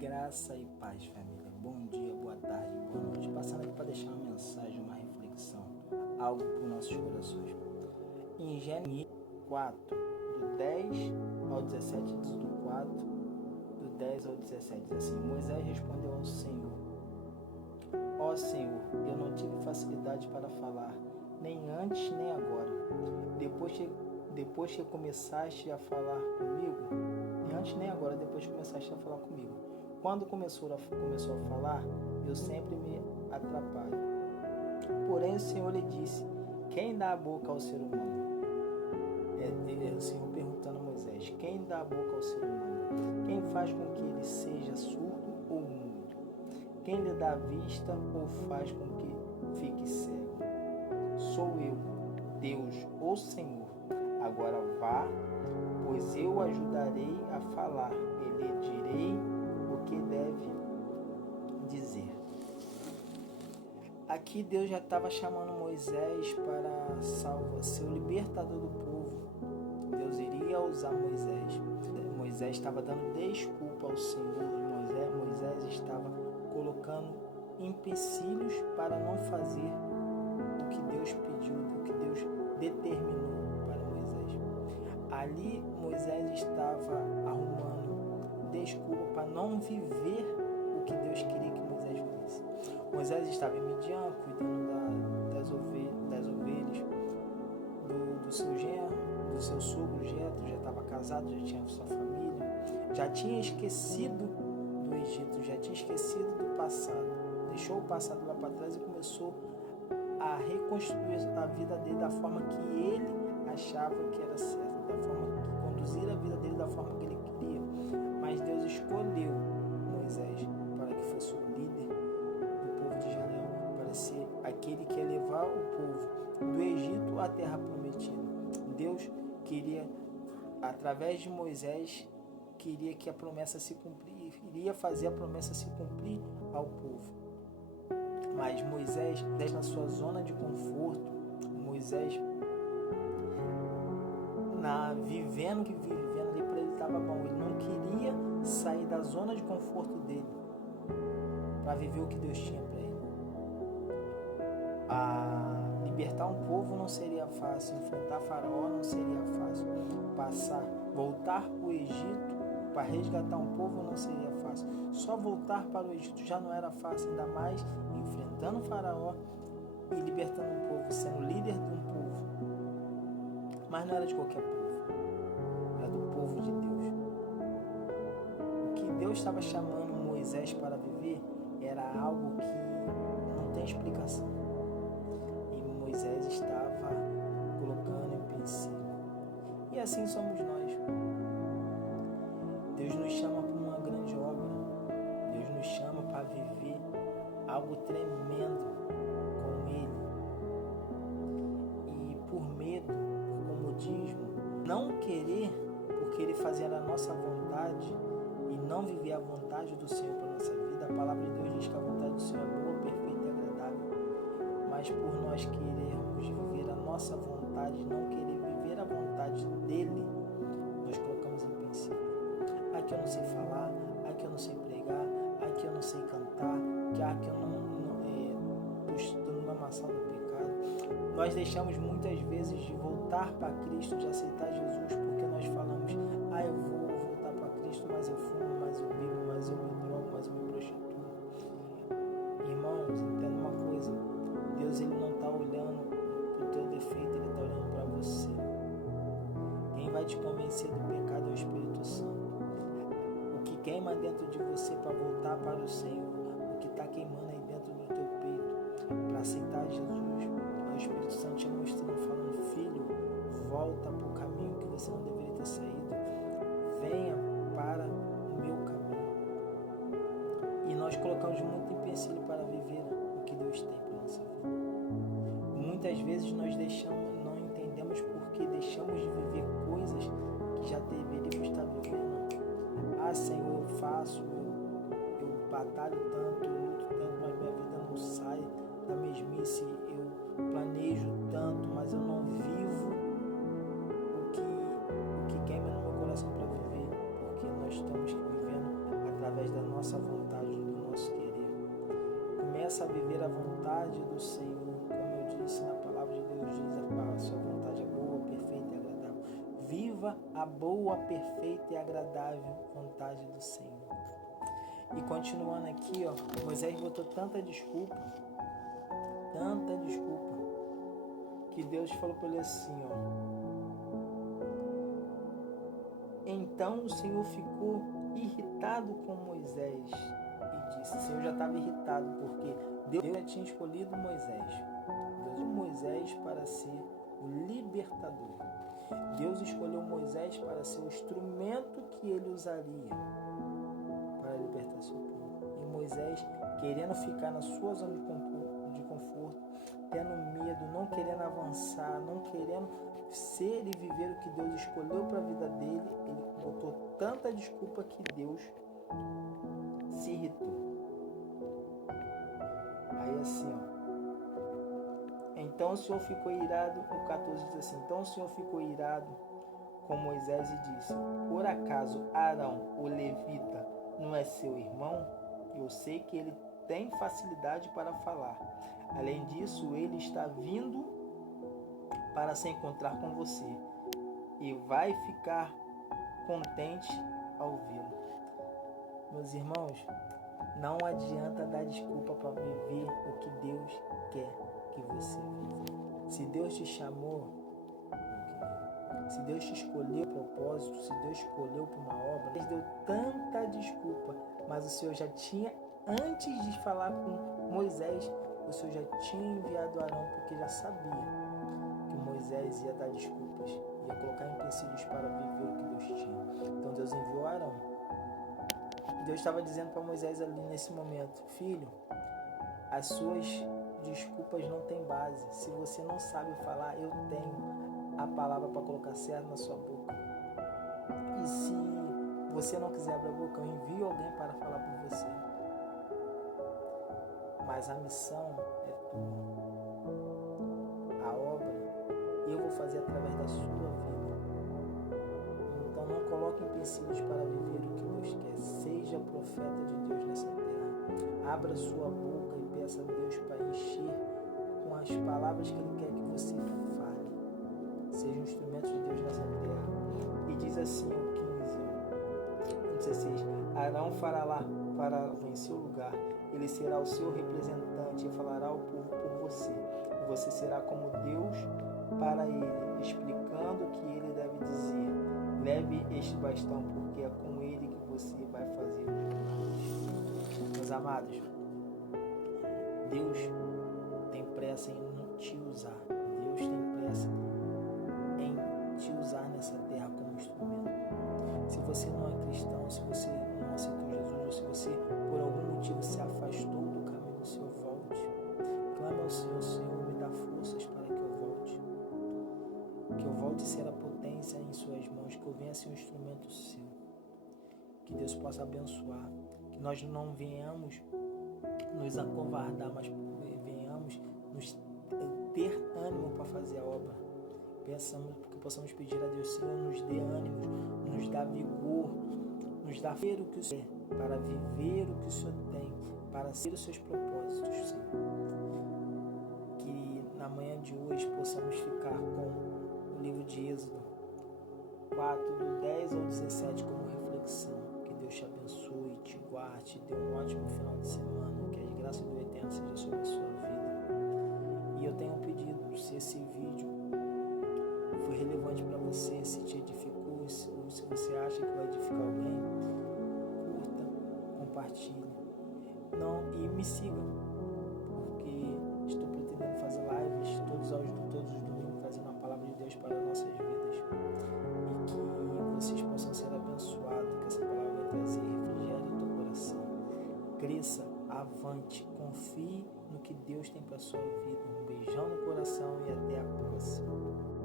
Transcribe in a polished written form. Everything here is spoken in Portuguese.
Graça e paz, família. Bom dia, boa tarde, boa noite. Passando aqui para deixar uma mensagem, uma reflexão, algo para os nossos corações. Em Gênesis 4, do 10 ao 17, diz do 4, do 10 ao 17, diz assim: Moisés respondeu ao Senhor: Ó Senhor, eu não tive facilidade para falar, nem antes nem agora. Depois que começaste a falar comigo, nem antes nem agora, depois que começaste a falar comigo. Quando começou a falar, eu sempre me atrapalho. Porém o Senhor lhe disse: quem dá a boca ao ser humano? É o Senhor perguntando a Moisés: quem dá a boca ao ser humano? Quem faz com que ele seja surdo ou mudo? Quem lhe dá a vista ou faz com que fique cego? Sou eu, Deus, o Senhor. Agora vá, pois eu o ajudarei a falar e lhe direi o que deve dizer. Aqui Deus já estava chamando Moisés para ser o libertador do povo. Deus iria usar Moisés. Moisés estava dando desculpa ao Senhor. Moisés estava colocando empecilhos para não fazer o que Deus pediu, o que Deus determinou para Moisés. Ali Moisés estava arrumando desculpa para não viver o que Deus queria que Moisés vivesse. Moisés estava em Midian, cuidando das ovelhas do seu genro, do seu sogro Jetro. Já estava casado, já tinha sua família, já tinha esquecido do Egito, já tinha esquecido do passado, deixou o passado lá para trás e começou a reconstruir a vida dele da forma que ele achava que era certo, da forma que conduzir a vida dele da forma que ele queria. Mas Deus escolheu Moisés para que fosse o líder do povo de Israel, para ser aquele que ia levar o povo do Egito à terra prometida. Deus queria, através de Moisés, queria que a promessa se cumprisse, iria fazer a promessa se cumprir ao povo. Mas Moisés, na sua zona de conforto, Moisés, vivendo ali, para ele estava bom. Ele não queria sair da zona de conforto dele para viver o que Deus tinha para ele. Libertar um povo não seria fácil, enfrentar Faraó não seria fácil, voltar para o Egito para resgatar um povo não seria fácil. Só voltar para o Egito já não era fácil, ainda mais enfrentando Faraó e libertando um povo, sendo líder de um povo. Mas não era de qualquer povo, era do povo de Deus. O que Deus estava chamando Moisés para viver era algo que não tem explicação. E Moisés estava colocando em princípio. E assim somos nós. Deus nos chama para uma grande obra. Deus nos chama para viver algo tremendo com Ele. E por medo, por comodismo, não querer fazer a nossa vontade e não viver a vontade do Senhor para a nossa vida. A palavra de Deus diz que a vontade do Senhor é boa, perfeita e agradável. Mas por nós querermos viver a nossa vontade, não querer viver a vontade dEle, nós colocamos em princípio. Aqui eu não sei falar, aqui eu não sei pregar, aqui eu não sei cantar, aqui eu não estou numa maçã do pecado. Nós deixamos muitas vezes de voltar para Cristo, de aceitar Jesus, porque nós falamos: eu vou voltar para Cristo, mas eu fumo, mas eu bebo, mas eu me drogo, mas eu me prostituo. Irmãos, entenda uma coisa: Deus ele não está olhando para o teu defeito, ele está olhando para você. Quem vai te convencer do pecado é o Espírito Santo. O que queima dentro de você para voltar para o Senhor, o que está queimando aí dentro do teu peito para aceitar Jesus, é o Espírito Santo te mostrando, falando: filho, volta para o caminho que você não deveria ter saído, venha para o meu caminho. E nós colocamos muito empecilho para viver o que Deus tem para a nossa vida. Muitas vezes nós não entendemos porque deixamos de viver coisas que já deveríamos estar vivendo. Senhor, eu faço, eu batalho tanto, eu luto tanto, mas minha vida não sai da mesmice. Eu planejo tanto, mas eu não vivo o que queima no meu coração para viver, porque nós estamos vivendo através da nossa nossa vontade, do nosso querer. Começa a viver a vontade do Senhor. Como eu disse na palavra de Deus, diz a sua vontade é boa, perfeita e agradável. Viva a boa, perfeita e agradável vontade do Senhor. E continuando aqui, Moisés botou tanta desculpa, que Deus falou para ele assim, Então o Senhor ficou irritado com Moisés e disse, o Senhor já estava irritado porque Deus já tinha escolhido Moisés. Moisés para ser o libertador. Deus escolheu Moisés para ser o instrumento que ele usaria para libertar seu povo. E Moisés, querendo ficar na sua zona de conforto, tendo medo, não querendo avançar, não querendo ser e viver o que Deus escolheu para a vida dele, ele botou tanta desculpa que Deus se irritou. Aí assim, Então o Senhor ficou irado, o 14 diz assim, então o Senhor ficou irado com Moisés e disse, por acaso Arão, o levita, não é seu irmão? Eu sei que ele tem facilidade para falar. Além disso, ele está vindo para se encontrar com você e vai ficar contente ao vê-lo. Meus irmãos, não adianta dar desculpa para viver o que Deus quer que você viva. Se Deus te chamou, se Deus te escolheu para propósito, se Deus escolheu para uma obra, Deus deu tanta desculpa, mas o Senhor já tinha, antes de falar com Moisés, o Senhor já tinha enviado Arão, porque já sabia que Moisés ia dar desculpas, ia colocar empecilhos para viver o que Deus tinha. Então Deus enviou Arão. Deus estava dizendo para Moisés ali nesse momento, filho, as suas desculpas não têm base. Se você não sabe falar, eu tenho a palavra para colocar certo na sua boca. E se você não quiser abrir a boca, eu envio alguém para falar por você. Mas a missão é tua. A obra eu vou fazer através da sua vida. Então não coloque empecilhos para viver o que Deus quer. Seja profeta de Deus nessa terra. Abra sua boca e peça a Deus para encher com as palavras que Ele quer que você fale. Seja um instrumento de Deus nessa terra. E diz assim o 16: Arão fará lá para em seu lugar. Ele será o seu representante e falará ao povo por você. E você será como Deus para ele, explicando o que ele deve dizer. Leve este bastão, porque é com ele que você vai fazer os milagres. Meus amados, Deus tem pressa em te usar. Deus tem pressa em te usar nessa terra como instrumento. Se você não é cristão, se você não aceitou Jesus, ou se você por algum motivo se afastou do caminho do Senhor, volte. Clame ao Senhor, Senhor, me dá forças para que eu volte. Que eu volte a ser a potência em suas mãos, que eu venha ser um instrumento seu. Que Deus possa abençoar. Que nós não venhamos nos acovardar, mas venhamos nos ter ânimo para fazer a obra. Que possamos pedir a Deus, Senhor, nos dê ânimo, nos dá vigor, nos dá ver o que o Senhor é, para viver o que o Senhor tem, para ser os seus propósitos, Senhor. Que na manhã de hoje possamos ficar com o livro de Êxodo 4, do 10 ao 17 como reflexão. Que Deus te abençoe, te guarde, te dê um ótimo final de semana, que as graças do Eterno seja sobre a sua vida. E eu tenho um pedido, se esse vídeo foi relevante para você, se te edificou, ou se você acha que vai edificar alguém, curta, compartilhe. E me siga, porque estou pretendendo fazer lives todos os domingos, trazendo a palavra de Deus para nossas vidas. E que vocês possam ser abençoados, que essa palavra vai trazer refrigério ao teu coração. Cresça, avante, confie no que Deus tem para a sua vida. Um beijão no coração e até a próxima.